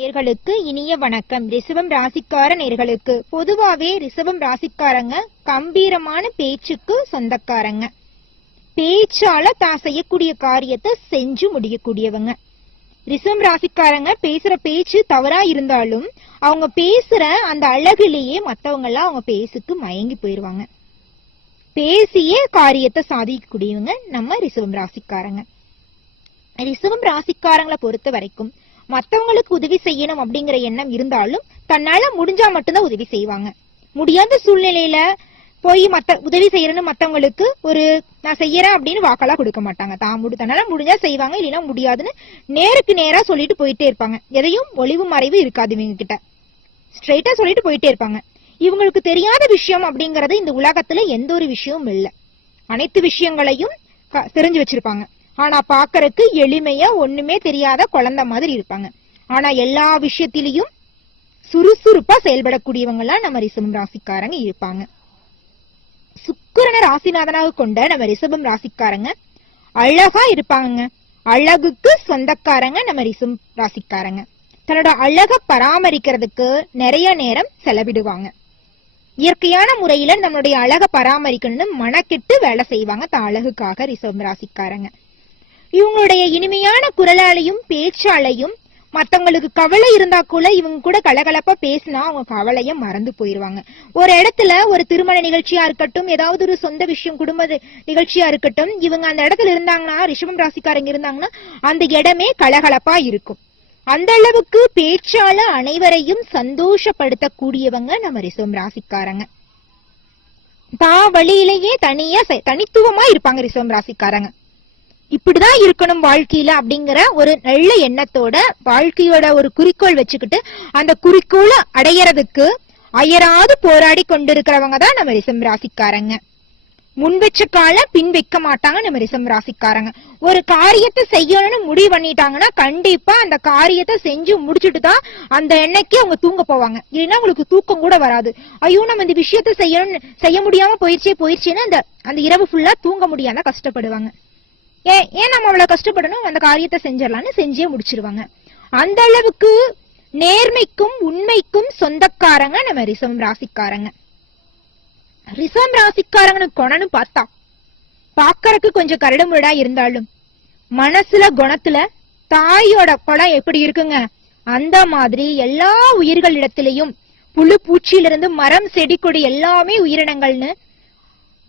நேர்களுக்கு இனிய வணக்கம். ரிசவம் ராசிக்கார நேர்களுக்கு. பொதுவாவே ரிசவம் ராசிக்காரங்க கம்பீரமான பேச்சுக்கு சொந்தக்காரங்க. பேச்சால தான் செய்யக்கூடிய காரியத்தை செஞ்சு முடியக்கூடியவங்க. ரிசவம் ராசிக்காரங்க பேசுற பேச்சு தவறா இருந்தாலும் அவங்க பேசுற அந்த அழகிலேயே மத்தவங்க எல்லாம் அவங்க பேசுக்கு மயங்கி போயிருவாங்க. பேசியே காரியத்தை சாதிக்கக்கூடியவங்க நம்ம ரிசவம் ராசிக்காரங்க. ரிசவம் ராசிக்காரங்களை பொறுத்த வரைக்கும் மத்தவங்களுக்கு உதவி செய்யணும் அப்படிங்கிற எண்ணம் இருந்தாலும் தன்னால முடிஞ்சா மட்டும்தான் உதவி செய்வாங்க. முடியாத சூழ்நிலையில போய் மத்த உதவி செய்யறேன்னு மத்தவங்களுக்கு ஒரு நான் செய்யறேன் அப்படின்னு வாக்கெல்லாம் கொடுக்க மாட்டாங்க. தான் முடி தன்னால முடிஞ்சா செய்வாங்க இல்லைன்னா முடியாதுன்னு நேருக்கு நேரா சொல்லிட்டு போயிட்டே இருப்பாங்க. எதையும் ஒளிவு மறைவு இருக்காது இவங்க கிட்ட. ஸ்ட்ரெயிட்டா சொல்லிட்டு போயிட்டே இருப்பாங்க. இவங்களுக்கு தெரியாத விஷயம் அப்படிங்கறது இந்த உலகத்துல எந்த ஒரு விஷயமும் இல்லை. அனைத்து விஷயங்களையும் க- தெரிஞ்சு வச்சிருப்பாங்க. ஆனா பாக்குறதுக்கு எளிமையா ஒண்ணுமே தெரியாத குழந்தை மாதிரி இருப்பாங்க. ஆனா எல்லா விஷயத்திலையும் சுறுசுறுப்பா செயல்படக்கூடியவங்க எல்லாம் நம்ம ரிசபம் ராசிக்காரங்க இருப்பாங்க. சுக்கிரனை ராசிநாதனாக கொண்ட நம்ம ரிசபம் ராசிக்காரங்க அழகா இருப்பாங்க அழகுக்கு சொந்தக்காரங்க நம்ம ரிசம் ராசிக்காரங்க. தன்னோட அழக பராமரிக்கிறதுக்கு நிறைய நேரம் செலவிடுவாங்க. இயற்கையான முறையில நம்மளுடைய அழக பராமரிக்கணும்னு மனக்கெட்டு வேலை செய்வாங்க. தான் அழகுக்காக ரிசர்வ் ராசிக்காரங்க. இவங்களுடைய இனிமையான குரலாலையும் பேச்சாலையும் மத்தவங்களுக்கு கவலை இருந்தா கூட இவங்க கூட கலகலப்பா பேசினா அவங்க கவலைய மறந்து போயிருவாங்க. ஒரு இடத்துல ஒரு திருமண நிகழ்ச்சியா இருக்கட்டும் ஏதாவது ஒரு சொந்த விஷயம் குடும்ப நிகழ்ச்சியா இருக்கட்டும் இவங்க அந்த இடத்துல இருந்தாங்கன்னா ரிஷபம் ராசிக்காரங்க இருந்தாங்கன்னா அந்த இடமே கலகலப்பா இருக்கும். அந்த அளவுக்கு பேச்சால அனைவரையும் சந்தோஷப்படுத்தக்கூடியவங்க நம்ம ரிஷபம் ராசிக்காரங்க. தான் வழியிலேயே தனியா தனித்துவமா இருப்பாங்க ரிஷபம் ராசிக்காரங்க. இப்படிதான் இருக்கணும் வாழ்க்கையில அப்படிங்கிற ஒரு நல்ல எண்ணத்தோட வாழ்க்கையோட ஒரு குறிக்கோள் வச்சுக்கிட்டு அந்த குறிக்கோளை அடையறதுக்கு அயராது போராடி கொண்டிருக்கிறவங்க தான் நம்ம ரிசம் ராசிக்காரங்க. முன் வச்ச கால பின் வைக்க மாட்டாங்க நம்ம ரிசம் ராசிக்காரங்க. ஒரு காரியத்தை செய்யணும்னு முடிவு பண்ணிட்டாங்கன்னா கண்டிப்பா அந்த காரியத்தை செஞ்சு முடிச்சுட்டு தான் அந்த எண்ணெய்க்கு அவங்க தூங்க போவாங்க. இல்லைன்னா அவங்களுக்கு தூக்கம் கூட வராது. ஐயோ நம்ம இந்த விஷயத்த செய்யணும்னு செய்ய முடியாம போயிடுச்சே போயிடுச்சுன்னு அந்த அந்த இரவு ஃபுல்லா தூங்க முடியாம கஷ்டப்படுவாங்க. ஏன் ஏன் நம்ம அவ்வளவு கஷ்டப்படணும்? அந்த காரியத்தை செஞ்சிடலாம்னு செஞ்சே முடிச்சிருவாங்க. அந்த அளவுக்கு நேர்மைக்கும் உண்மைக்கும் சொந்தக்காரங்க நம்ம ரிசம் ராசிக்காரங்க. ரிசம் ராசிக்காரங்கன்னு குணன்னு பார்த்தா பாக்கறதுக்கு கொஞ்சம் கரடுமுரடா இருந்தாலும் மனசுல குணத்துல தாயோட குணம் எப்படி இருக்குங்க? அந்த மாதிரி எல்லா உயிர்களிடத்திலையும் புழு பூச்சியிலிருந்து மரம் செடி கொடி எல்லாமே உயிரினங்கள்னு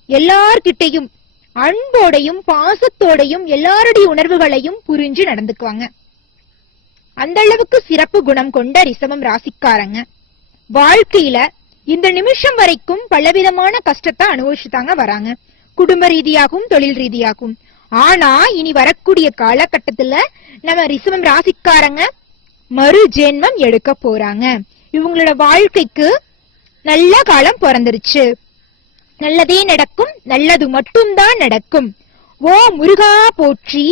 எல்லார்கிட்டையும் அன்போடையும் பாசத்தோடையும் எல்லாருடைய உணர்வுகளையும் புரிஞ்சு நடந்துக்குவாங்க. அந்த அளவுக்கு சிறப்பு குணம் கொண்ட ரிசவம் ராசிக்காரங்க. வாழ்க்கையில இந்த நிமிஷம் வரைக்கும் பலவிதமான கஷ்டத்தை அனுபவிச்சுதாங்க வராங்க. குடும்ப ரீதியாகவும் தொழில் ரீதியாகவும் ஆனா இனி வரக்கூடிய காலகட்டத்துல நம்ம ரிசவம் ராசிக்காரங்க மறு ஜென்மம் எடுக்க போறாங்க. இவங்களோட வாழ்க்கைக்கு நல்ல காலம் பிறந்துருச்சு. நல்லதே நடக்கும் நல்லது மட்டும்தான் நடக்கும். ஓ முருகா போற்றி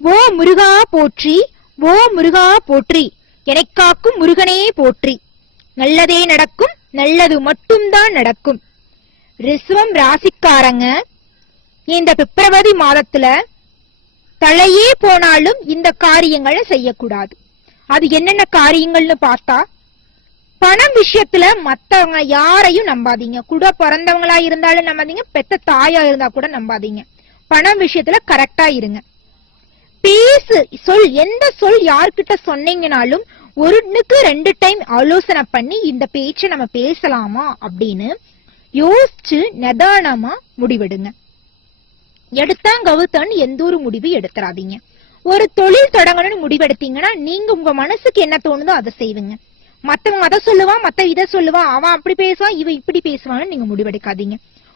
ஓ முருகா போற்றி ஓ முருகா போற்றி. எனக்காக்கும் முருகனே போற்றி. நல்லதே நடக்கும் நல்லது மட்டும்தான் நடக்கும். ரிஸ்வம் ராசிக்காரங்க இந்த பிப்ரவரி மாதத்துல தலையே போனாலும் இந்த காரியங்களை செய்யக்கூடாது. அது என்னென்ன காரியங்கள்னு பார்த்தா பணம் விஷயத்துல மத்தவங்க யாரையும் நம்பாதீங்க. கூட பிறந்தவங்களா இருந்தாலும் நம்பாதீங்க. பெத்த தாயா இருந்தா கூட நம்பாதீங்க. பணம் விஷயத்துல கரெக்டா இருங்க. பேசு. சொல். எந்த சொல் யார்கிட்ட சொன்னீங்கனாலும் ஒருனுக்கு ரெண்டு டைம் ஆலோசனை பண்ணி இந்த பேச்சை நம்ம பேசலாமா அப்படின்னு யோசிச்சு நிதானமா முடிவெடுங்க. எடுத்தான் கவுத்தன் எந்த ஒரு முடிவு எடுத்துறாதீங்க. ஒரு தொழில் தொடங்கணும்னு முடிவெடுத்தீங்கன்னா நீங்க உங்க மனசுக்கு என்ன தோணுதோ அதை செய்வீங்க. மத்தவன் அதை சொல்லுவான் மத்த இதை சொல்லுவான் அவன் அப்படி பேசுவான் இவன் இப்படி பேசுவான்னு நீங்க முடிவெடுக்காதீங்க.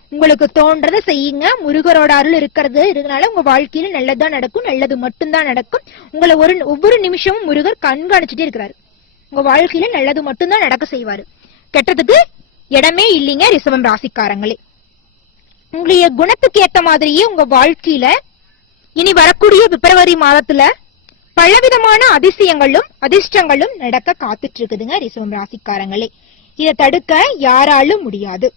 உங்களுக்கு தோன்றதை செய்யுங்க. முருகரோட அருள் இருக்கிறது. இதனால உங்க வாழ்க்கையில நல்லதுதான் நடக்கும் நல்லது மட்டும்தான் நடக்கும். உங்களை ஒரு ஒவ்வொரு நிமிஷமும் முருகர் கண்காணிச்சுட்டே இருக்கிறாரு. உங்க வாழ்க்கையில நல்லது மட்டும்தான் நடக்க செய்வாரு. கெட்டதுக்கு இடமே இல்லைங்க ரிசவம் ராசிக்காரங்களே. உங்களுடைய குணத்துக்கு ஏத்த மாதிரியே உங்க வாழ்க்கையில இனி வரக்கூடிய பிப்ரவரி மாதத்துல பலவிதமான அதிசயங்களும் அதிர்ஷ்டங்களும் நடக்க காத்துட்டு இருக்குதுங்க ரிசவம் ராசிக்காரங்களே. இதை தடுக்க யாராலும் முடியாது.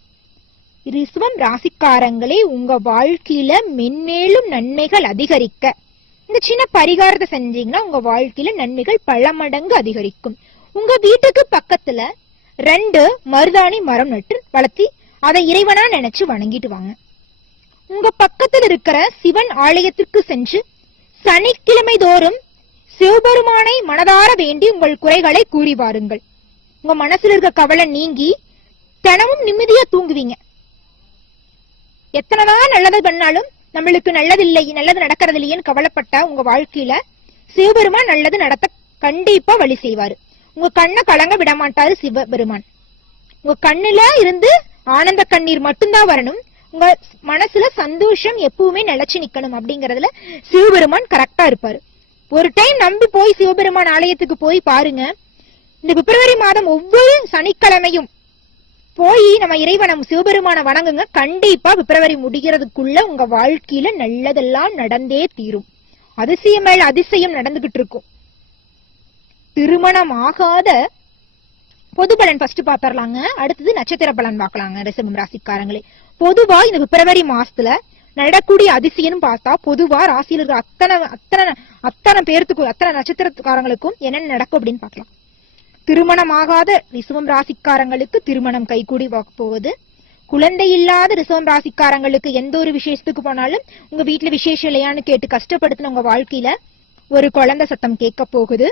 ரிசவம் ராசிக்காரங்களே உங்க வாழ்க்கையில மென்மேலும் நன்மைகள் அதிகரிக்க. இந்த சின்ன பரிகாரத்தை செஞ்சீங்கன்னா உங்க வாழ்க்கையில நன்மைகள் பல மடங்கு அதிகரிக்கும். உங்க வீட்டுக்கு பக்கத்துல ரெண்டு மருதாணி மரம் நட்டு வளர்த்தி அதை இறைவனா நினைச்சு வணங்கிட்டு வாங்க. உங்க பக்கத்துல இருக்கிற சிவன் ஆலயத்திற்கு சென்று சனிக்கிழமை தோறும் சிவபெருமானை மனதார வேண்டி உங்கள் குறைகளை கூறி வாருங்கள். உங்க மனசுல இருக்க கவலை நீங்கி தினமும் நிம்மதியா தூங்குவீங்க. எத்தனைதான் நல்லது பண்ணாலும் நம்மளுக்கு நல்லதில்லை நல்லது நடக்கிறது இல்லையேன்னு கவலைப்பட்டா உங்க வாழ்க்கையில சிவபெருமான் நல்லது நடத்த கண்டிப்பா வழி செய்வாரு. உங்க கண்ணை கலங்க விடமாட்டாரு சிவபெருமான். உங்க கண்ணுல இருந்து ஆனந்த கண்ணீர் மட்டும்தான் வரணும். உங்க மனசுல சந்தோஷம் எப்பவுமே நிலைச்சு நிக்கணும் அப்படிங்கறதுல சிவபெருமான் கரெக்டா இருப்பாரு. ஒரு டைம் நம்பி போய் சிவபெருமான் ஆலயத்துக்கு போய் பாருங்க. இந்த பிப்ரவரி மாதம் ஒவ்வொரு சனிக்கிழமையும் போய் நம்ம இறைவனை சிவபெருமான வணங்குங்க. கண்டிப்பா பிப்ரவரி முடிகிறதுக்குள்ள உங்க வாழ்க்கையில நல்லதெல்லாம் நடந்தே தீரும். அதிசயம் மேல அதிசயம் நடந்துகிட்டு இருக்கும். திருமணம் ஆகாத பொது பலன் ஃபர்ஸ்ட் பாத்திரலாங்க அடுத்தது நட்சத்திர பலன் பார்க்கலாங்க ரிசபம் ராசிக்காரங்களே. பொதுவா இந்த பிப்ரவரி மாசத்துல நடக்கூடிய அதிசயம் பார்த்தா பொதுவா ராசியில் இருக்கிற அத்தனை அத்தனை அத்தனை பேர்த்துக்கும் அத்தனை நட்சத்திரக்காரங்களுக்கும் என்னென்ன நடக்கும் அப்படின்னு பார்க்கலாம். திருமணமாகாத ரிசவம் ராசிக்காரங்களுக்கு திருமணம் கைகூடி போகுது குழந்தை இல்லாத ரிசவம் ராசிக்காரங்களுக்கு எந்த ஒரு விசேஷத்துக்கு போனாலும் உங்க வீட்டுல விசேஷம் இல்லையான்னு கேட்டு கஷ்டப்படுத்தின உங்க வாழ்க்கையில ஒரு குழந்தை சத்தம் கேட்க போகுது.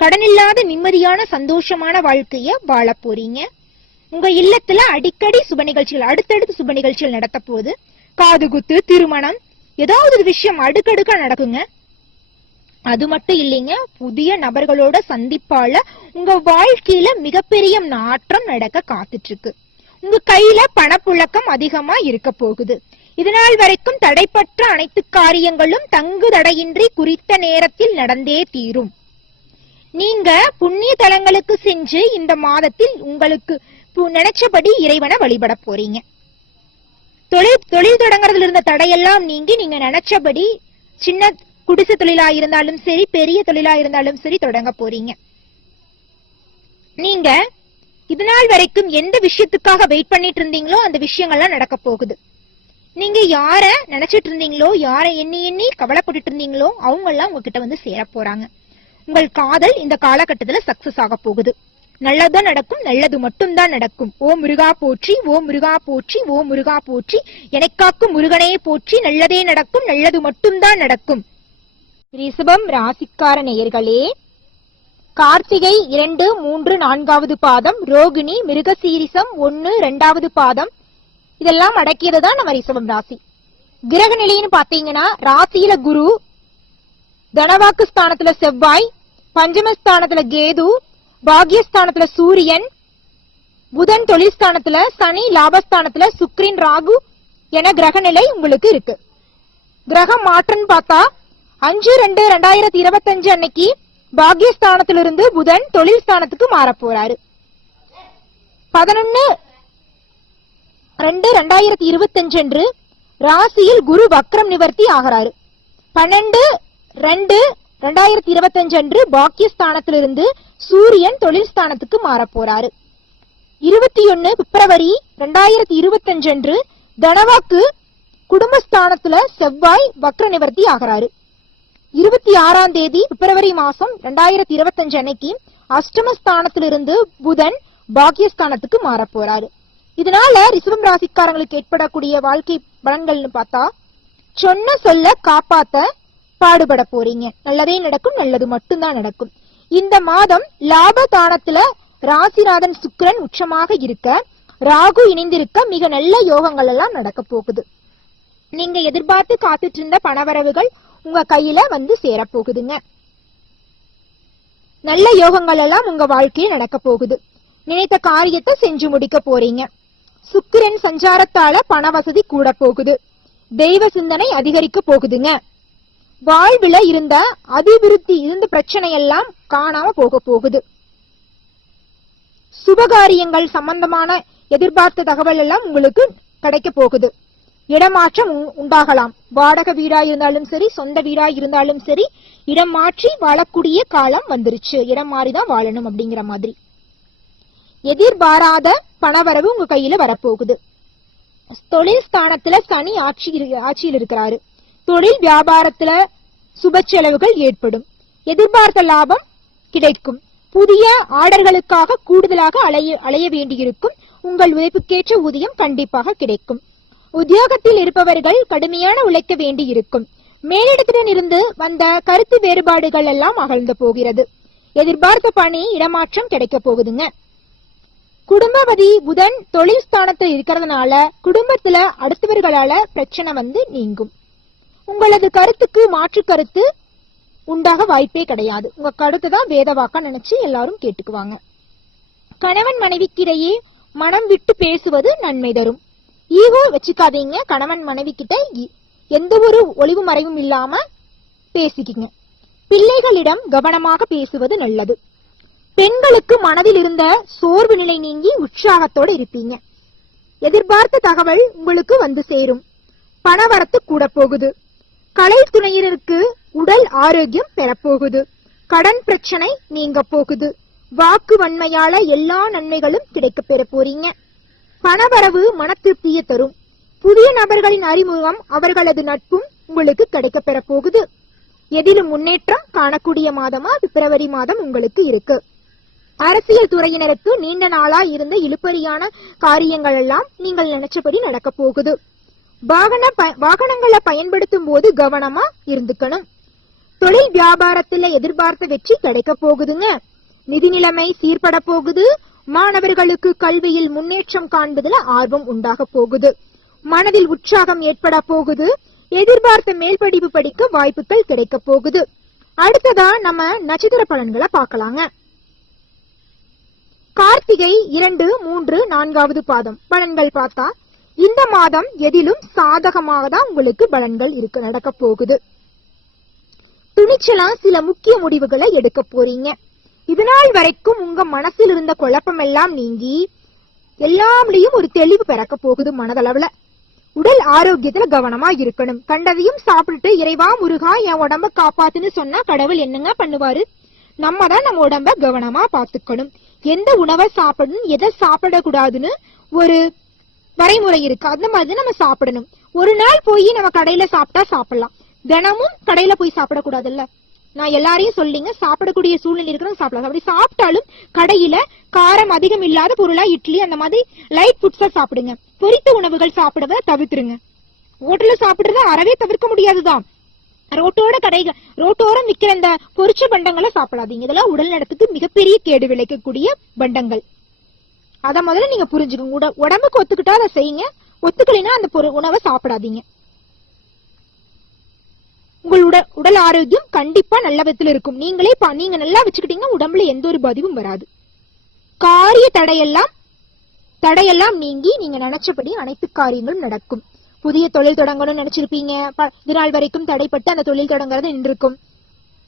கடன் இல்லாத நிம்மதியான சந்தோஷமான வாழ்க்கைய வாழ போறீங்க. உங்க இல்லத்துல அடிக்கடி சுப நிகழ்ச்சிகள் அடுத்தடுத்து சுப நிகழ்ச்சிகள் நடத்த போகுது. காதுகுத்து திருமணம். ஏதாவது ஒரு விஷயம் அடுக்கடுக்கா நடக்குங்க. அது மட்டும் இல்லைங்க புதிய நபர்களோட சந்திப்பால உங்க வாழ்க்கையில மிகப்பெரிய நாற்றம் நடக்க காத்துட்டு இருக்கு உங்க கையில பணப்புழக்கம் அதிகமா இருக்க போகுது. இதனால் வரைக்கும் தடைப்பற்ற அனைத்து காரியங்களும் தங்கு தடையின்றி குறித்த நேரத்தில் நடந்தே தீரும். நீங்க புண்ணிய தலங்களுக்கு சென்று இந்த மாதத்தில் உங்களுக்கு பு- நினைச்சபடி இறைவனை வழிபட போறீங்க. தொழில் தொழில் தொடங்குறதுல இருந்த தடையெல்லாம் நீங்கி நீங்க நினைச்சபடி சின்ன குடிசை தொழிலா இருந்தாலும் சரி பெரிய தொழிலா இருந்தாலும் சரி தொடங்க போறீங்க. நீங்க இது நாள் வரைக்கும் எந்த விஷயத்துக்காக வெயிட் பண்ணிட்டு இருந்தீங்களோ அந்த விஷயங்கள்லாம் நடக்க போகுது. நீங்க யார நினைச்சிட்டு இருந்தீங்களோ யார எண்ணி எண்ணி கவலைப்பட்டுட்டு இருந்தீங்களோ அவங்க எல்லாம் உங்ககிட்ட வந்து சேர போறாங்க. உங்கள் காதல் இந்த காலகட்டத்துல சக்சஸ் ஆக போகுது. நல்லது நடக்கும் நல்லது மட்டும்தான் நடக்கும். ஓ முருகா போற்றி ஓ முருகா போற்றி ஓ முருகா போற்றி எனக்காக்கும் முருகனே போற்றி நல்லதே நடக்கும் நல்லது மட்டும்தான் நடக்கும். ரிசபம் ராசிக்கார நேயர்களே கார்த்திகை இரண்டு மூன்று நான்காவது பாதம் ரோகிணி மிருகசீரிசம் ஒன்னு ரெண்டாவது பாதம் இதெல்லாம் அடக்கியது தான் நம்ம ரிசபம் ராசி. கிரக நிலைன்னு பாத்தீங்கன்னா ராசியில குரு தனவாக்கு ஸ்தானத்துல செவ்வாய் பஞ்சமஸ்தானத்துல கேது பாக்யஸ்தானத்துல சூரியன் புதன் தொழில்ஸ்தானத்துல சனி லாபஸ்தானத்துல சுக்ரின் ராகு என கிரக நிலை உங்களுக்கு இருக்கு. கிரகம் மாற்றம்னு பார்த்தா அஞ்சு ரெண்டு ரெண்டாயிரத்தி இருபத்தஞ்சு அன்னைக்கு பாக்யஸ்தானத்திலிருந்து புதன் தொழில் ஸ்தானத்துக்கு மாற போறாரு பதினொன்னு ரெண்டு ரெண்டாயிரத்தி இருபத்தஞ்சு அன்று ராசியில் குரு வக்ரம் நிவர்த்தி ஆகிறாரு. பன்னெண்டு ரெண்டு ரெண்டாயிரத்தி இருபத்தஞ்சு அன்று பாக்கியஸ்தானத்திலிருந்து சூரியன் தொழில் ஸ்தானத்துக்கு மாறப்போறாரு. இருபத்தி ஒன்னு பிப்ரவரி ரெண்டாயிரத்தி இருபத்தஞ்சு அன்று தனவாக்கு குடும்பஸ்தானத்துல செவ்வாய் வக்ர நிவர்த்தி ஆகிறாரு. இருபத்தி ஆறாம் தேதி பிப்ரவரி மாசம் ரெண்டாயிரத்தி இருபத்தஞ்சு அன்னைக்கு அஷ்டமஸ்தானத்திலிருந்து புதன் பாக்கியஸ்தானத்துக்கு மாறப்போறாரு. இதனால ரிசவம் ராசிக்காரங்களுக்கு ஏற்படக்கூடிய வாழ்க்கை பலன்கள்னு பார்த்தா சொன்ன சொல்ல காப்பாத்த பாடுபட போறீங்க நல்லதே நடக்கும் நல்லது மட்டும்தான் நடக்கும். இந்த மாதம் லாபதானத்துல ராசிநாதன் சுக்கரன் உச்சமாக இருக்க ராகு இணைந்திருக்க மிக நல்ல யோகங்கள் எல்லாம் நடக்க போகுது. நீங்க எதிர்பார்த்து காத்துட்டு இருந்த பணவரவுகள் உங்க கையில வந்து சேரப்போகுதுங்க நல்ல யோகங்கள் எல்லாம் உங்க வாழ்க்கையில் நடக்க போகுது. நினைத்த காரியத்தை செஞ்சு முடிக்க போறீங்க. சுக்கிரன் சஞ்சாரத்தால பண வசதி கூட போகுது. தெய்வ சிந்தனை அதிகரிக்க போகுதுங்க. வாழ்வில இருந்த அபிவிருத்தி இருந்த பிரச்சனையெல்லாம் காணாம போக போகுது. சுபகாரியங்கள் சம்பந்தமான எதிர்பார்த்த தகவல் எல்லாம் உங்களுக்கு கிடைக்க போகுது. இடமாற்றம் உண்டாகலாம். வாடகை வீடா இருந்தாலும் சரி சொந்த வீடா இருந்தாலும் சரி இடம் மாற்றி வாழக்கூடிய காலம் வந்துருச்சு. இடம் மாறிதான் வாழணும் அப்படிங்கிற மாதிரி. எதிர்பாராத பணவரவு உங்க கையில வரப்போகுது. தொழில் ஸ்தானத்துல சனி ஆட்சி இரு- ஆட்சியில் இருக்கிறாரு. தொழில் வியாபாரத்துல சுப செலவுகள் ஏற்படும். எதிர்பார்த்த லாபம் கிடைக்கும். புதிய ஆர்டர்களுக்காக கூடுதலாக அலைய அலைய வேண்டியிருக்கும். உங்கள் உழைப்புக்கேற்ற ஊதியம் கண்டிப்பாக கிடைக்கும். உத்தியோகத்தில் இருப்பவர்கள் கடுமையான உழைக்க வேண்டியிருக்கும். மேலிடத்துடன் இருந்து வந்த கருத்து வேறுபாடுகள் எல்லாம் அகழ்ந்து போகிறது. எதிர்பார்த்த பணி இடமாற்றம் கிடைக்க போகுதுங்க. குடும்பவதி புதன் தொழில் ஸ்தானத்தில் இருக்கிறதுனால குடும்பத்துல அடுத்தவர்களால பிரச்சனை வந்து நீங்கும். உங்களது கருத்துக்கு மாற்று கருத்து உண்டாக வாய்ப்பே கிடையாது. உங்க கருத்து தான் வேதவாக்கா நினைச்சு எல்லாரும் கேட்டுக்குவாங்க. கணவன் மனைவிக்கிடையே மனம் விட்டு பேசுவது நன்மை தரும். ஈகோ வச்சுக்காதீங்க. கணவன் மனைவி கிட்ட எந்த ஒரு ஒளிவு மறைவும் இல்லாம பேசிக்கிங்க. பிள்ளைகளிடம் கவனமாக பேசுவது நல்லது. பெண்களுக்கு மனதில் இருந்த சோர்வு நிலை நீங்கி உற்சாகத்தோடு இருப்பீங்க. எதிர்பார்த்த தகவல் உங்களுக்கு வந்து சேரும். பணவரத்து கூட போகுது. கலை துணையினருக்கு உடல் ஆரோக்கியம் பெறப்போகுது. கடன் பிரச்சனை நீங்க போகுது. வாக்கு வன்மையால எல்லா நன்மைகளும் கிடைக்கப் பெற போறீங்க. பணவரவு மன திருப்தியை தரும். புதிய நபர்களின் அறிமுகம் அவர்களது நட்பும் உங்களுக்கு கிடைக்கப் பெற போகுது. எதிலும் முன்னேற்றம் காணக்கூடிய மாதமா பிப்ரவரி மாதம் உங்களுக்கு இருக்கு. அரசியல் துறையினருக்கு நீண்ட நாளா இருந்த இழுப்பறியான காரியங்கள் எல்லாம் நீங்கள் நினைச்சபடி நடக்க போகுது. வாகன ப- வாகனங்களை பயன்படுத்தும் போது கவனமா இருந்துக்கணும். தொழில் வியாபாரத்துல எதிர்பார்த்த வெற்றி கிடைக்க போகுதுங்க. நிதி நிலைமை சீர்பட போகுது. மாணவர்களுக்கு கல்வியில் முன்னேற்றம் காண்பதுல ஆர்வம் உண்டாக போகுது. மனதில் உற்சாகம் ஏற்பட போகுது. எதிர்பார்த்த மேல்படிப்பு படிக்க வாய்ப்புகள் கிடைக்க போகுது. அடுத்ததா நம்ம நட்சத்திர பலன்களை பார்க்கலாங்க. கார்த்திகை இரண்டு மூன்று நான்காவது பாதம். பலன்கள் பார்த்தா இந்த மாதம் எதிலும் சாதகமாக தான் உங்களுக்கு பலன்கள் இருக்கு நடக்க போகுது. துணிச்சலா சில முக்கிய முடிவுகளை எடுக்க போறீங்க. இதனால் வரைக்கும் உங்க மனசில் இருந்த குழப்பம் எல்லாம் நீங்கி எல்லாம்லயும் ஒரு தெளிவு பிறக்க போகுது மனதளவுல. உடல் ஆரோக்கியத்துல கவனமா இருக்கணும். கண்டதையும் சாப்பிட்டுட்டு இறைவா முருகா என் உடம்ப காப்பாத்துன்னு சொன்னா கடவுள் என்னங்க பண்ணுவாரு? நம்ம தான் நம்ம உடம்ப கவனமா பாத்துக்கணும் எந்த உணவை சாப்பிடணும் எதை சாப்பிடக்கூடாதுன்னு ஒரு வரைமுறை இருக்கு. அந்த மாதிரி நம்ம சாப்பிடணும். ஒரு நாள் போய் நம்ம கடையில சாப்பிட்டா சாப்பிடலாம். தினமும் கடையில போய் சாப்பிடக்கூடாதுல்ல? நான் எல்லாரையும் சொல்லிங்க சாப்பிடக்கூடிய சூழ்நிலை இருக்கிறவங்க சாப்பிடலாம். அப்படி சாப்பிட்டாலும் கடையில காரம் அதிகம் இல்லாத பொருளா இட்லி அந்த மாதிரி லைட் ஃபுட்ஸா சாப்பிடுங்க. பொரித்த உணவுகள் சாப்பிடுவதை தவிர்த்துருங்க. ஹோட்டல்ல சாப்பிடுறத அறவே தவிர்க்க முடியாதுதான். ரோட்டோட கடைகள் ரோட்டோரம் விற்கிற இந்த பொரிச்ச பண்டங்களை சாப்பிடாதீங்க. இதெல்லாம் உடல் நலத்துக்கு மிகப்பெரிய கேடு விளைக்கக்கூடிய பண்டங்கள். அதை முதல்ல நீங்க புரிஞ்சுக்கோங்க. உட- உடம்புக்கு ஒத்துக்கிட்டா அதை செய்யுங்க. ஒத்துக்கலைன்னா அந்த பொரு- உணவை சாப்பிடாதீங்க. உங்கள் உடல் உடல் ஆரோக்கியம் கண்டிப்பா நல்ல விதத்துல இருக்கும். நீங்களே பா- நீங்க நல்லா வச்சுக்கிட்டீங்கன்னா உடம்புல எந்த ஒரு பதிவும் வராது. காரிய தடையெல்லாம் தடையெல்லாம் நீங்கி நீங்க நினைச்சபடி அனைத்து காரியங்களும் நடக்கும். புதிய தொழில் தொடங்கணும்னு நினைச்சிருப்பீங்க. இதனால் வரைக்கும் தடைப்பட்டு அந்த தொழில் தொடங்குறது நின்றுக்கும்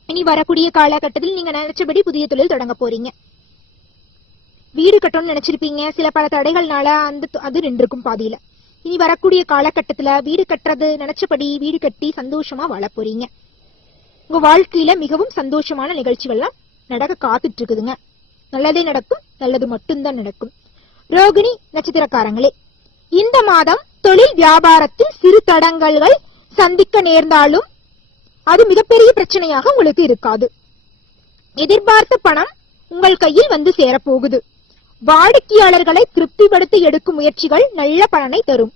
இனி வரக்கூடிய காலகட்டத்தில் நீங்க நினைச்சபடி புதிய தொழில் தொடங்க போறீங்க. வீடு கட்டணும்னு நினைச்சிருப்பீங்க. சில பல தடைகள்னால அந்த அது நின்றுக்கும் பாதியில. இனி வரக்கூடிய காலகட்டத்துல வீடு கட்டுறது நினைச்சபடி வீடு கட்டி சந்தோஷமா வாழ போறீங்க. உங்க வாழ்க்கையில மிகவும் சந்தோஷமான நிகழ்ச்சிகள்லாம் நடக்க காத்துட்டு இருக்குதுங்க நல்லதே நடக்கும் நல்லது மட்டும்தான் நடக்கும். ரோகிணி நட்சத்திரக்காரங்களே இந்த மாதம் தொழில் வியாபாரத்தில் சிறு தடங்கல்கள் சந்திக்க நேர்ந்தாலும் அது மிகப்பெரிய பிரச்சனையாக உங்களுக்கு இருக்காது. எதிர்பார்த்த பணம் உங்கள் கையில் வந்து சேரப்போகுது. வாடிக்கையாளர்களை திருப்திப்படுத்தி எடுக்கும் முயற்சிகள் நல்ல பலனை தரும்.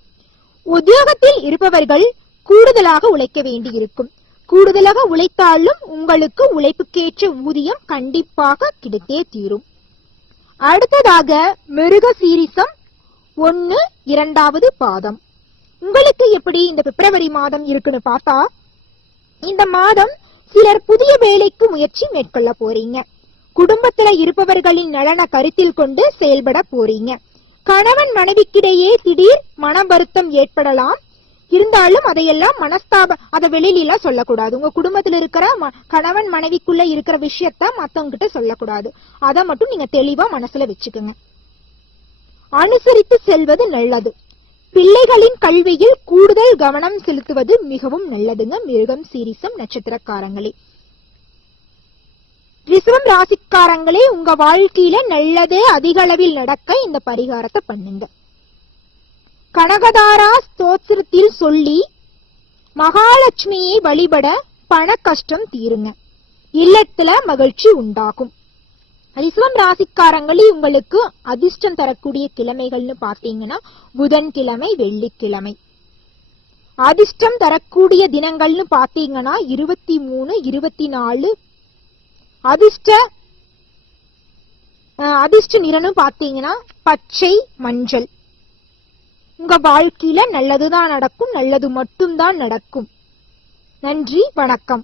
உத்தியோகத்தில் இருப்பவர்கள் கூடுதலாக உழைக்க வேண்டியிருக்கும். கூடுதலாக உழைத்தாலும் உங்களுக்கு உழைப்புக்கேற்ற ஊதியம் கண்டிப்பாக கிடைத்தே தீரும். அடுத்ததாக மிருக சீரிசம் ஒன்னு இரண்டாவது பாதம். உங்களுக்கு எப்படி இந்த பிப்ரவரி மாதம் இருக்குன்னு பார்த்தா இந்த மாதம் சிலர் புதிய வேலைக்கு முயற்சி மேற்கொள்ள போறீங்க. குடும்பத்துல இருப்பவர்களின் நலனை கருத்தில் கொண்டு செயல்பட போறீங்க. கணவன் மனைவிக்கிடையே திடீர் மன வருத்தம் ஏற்படலாம். இருந்தாலும் அதையெல்லாம் மனஸ்தாப அதை வெளியிலாம் சொல்லக்கூடாது. உங்க குடும்பத்துல இருக்கிற ம- கணவன் மனைவிக்குள்ள இருக்கிற விஷயத்த மத்தவங்க கிட்ட சொல்லக்கூடாது. அதை மட்டும் நீங்க தெளிவா மனசுல வச்சுக்கோங்க. அனுசரித்து செல்வது நல்லது. பிள்ளைகளின் கல்வியில் கூடுதல் கவனம் செலுத்துவது மிகவும் நல்லதுங்க. மிருகம் சீரிசம் நட்சத்திரக்காரங்களே. ரிசவம் ராசிக்காரங்களே உங்க வாழ்க்கையில நல்லதே அதிக அளவில் நடக்க இந்த பரிகாரத்தை பண்ணுங்க. கனகதாரா ஸ்தோத்திரத்தில் சொல்லி மகாலட்சுமியை வழிபட பண கஷ்டம் தீருங்க. இல்லத்துல மகிழ்ச்சி உண்டாகும். ரிசவம் ராசிக்காரங்களே உங்களுக்கு அதிர்ஷ்டம் தரக்கூடிய கிழமைகள்னு பார்த்தீங்கன்னா புதன்கிழமை வெள்ளிக்கிழமை. அதிர்ஷ்டம் தரக்கூடிய தினங்கள்னு பார்த்தீங்கன்னா இருபத்தி மூணு இருபத்தி நாலு அதிர்ஷ்ட அஹ், அதிர்ஷ்ட நிறம்னு பார்த்தீங்கன்னா பச்சை மஞ்சள். உங்க வாழ்க்கையில நல்லதுதான் நடக்கும் நல்லது மட்டும்தான் நடக்கும். நன்றி வணக்கம்.